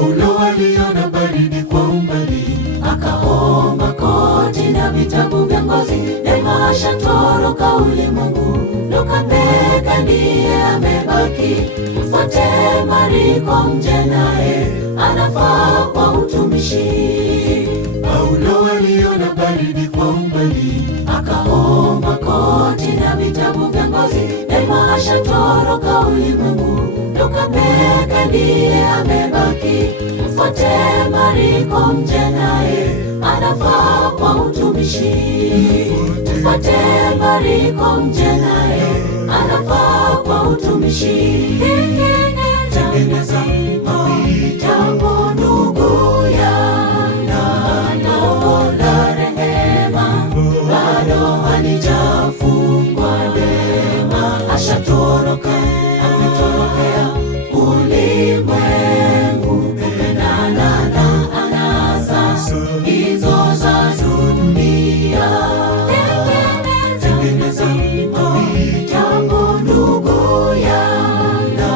Paulo aliona baridi kwa umbali, akaomba koti na vitabu vya ngozi. Dema ashatoroka ulimwengu, Luka peke ndiye amebaki. Mfuate Mariko, mje naye, anafaa kwa utumishi. Paulo aliona baridi kwa umbali, akaomba koti na vitabu vya ngozi. Dema ashatoroka ulimwengu, Luka peke ndiye amebaki. Mfuate Mariko, mje naye, anafaa kwa utumishi. Mfuate Mariko, mje naye, anafaa kwa utumishi. Tengeneza mapito ndugu yangu, lango la rehema bado halijafungwa. Dema ashatoroka, ametorokea ulimwengu, kupendana na anasa hizo za dunia. Tengeneza mapito ndugu yangu,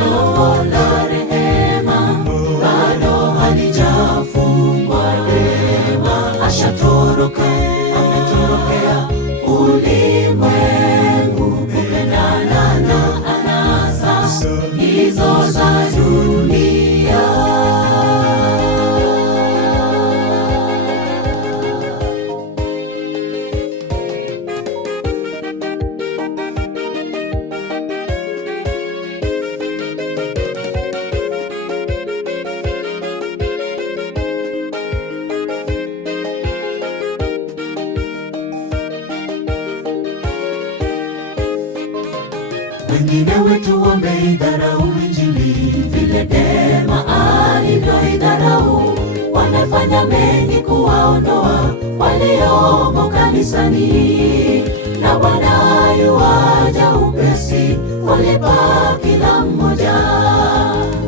lango la rehema bado halijafungwa. Dema ashatoroka, ametorokea ulimwengu, kupendana na anasa hizo za dunia. Wengine wetu wameidharau Injili vile Dema alivyoidharau. Wamefanya mengi kuwaondoa waliomo kanisani, na Bwana yuaja upesi kulipa kila mmoja.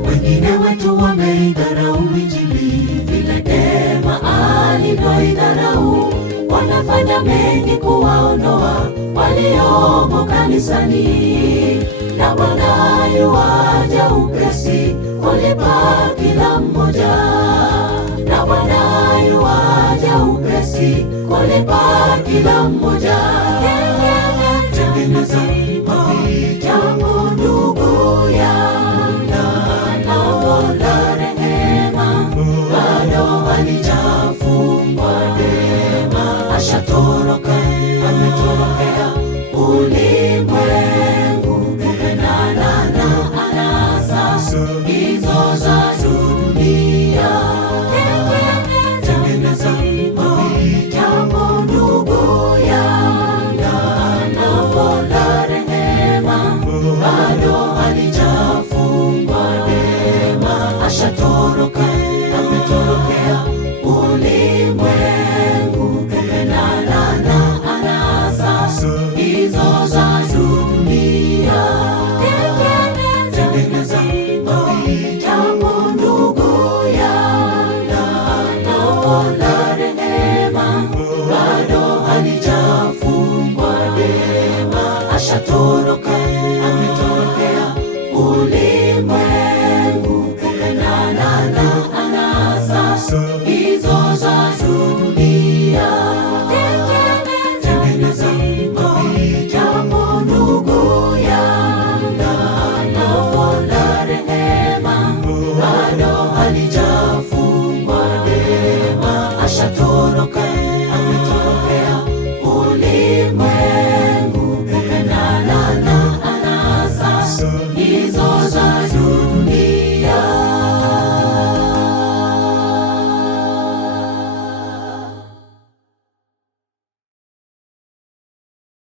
Wengine wetu wameidharau Injili vile Dema alivyoidharau. Wamefanya mengi kuwaondoa waliomo kanisani, na Bwana yuaja upesi kulipa kila mmoja. Na Bwana yuaja upesi kulipa kila mmoja. Tengeneza mapito ndugu yangu, lango la rehema bado halijafungwa. Dema ashatoroka, ametorokea ulimwengu, kupendana na anasa hizo za dunia. Tengeneza mapito ndugu yangu, lango la rehema bado halijafungwa. Dema ashatoroka, ametorokea ulimwengu, kupendana na anasa hizo za dunia. Tengeneza mapito ndugu yangu, lango la rehema bado halijafungwa. Dema ashatoroka, ametorokea ulimwengu, kupendana na anasa hizo za dunia. Tengeneza mapito ndugu yangu, lango la rehema bado halijafungwa. Dema ashatoroka, ametorokea ulimwengu, kupendana na anasa hizo za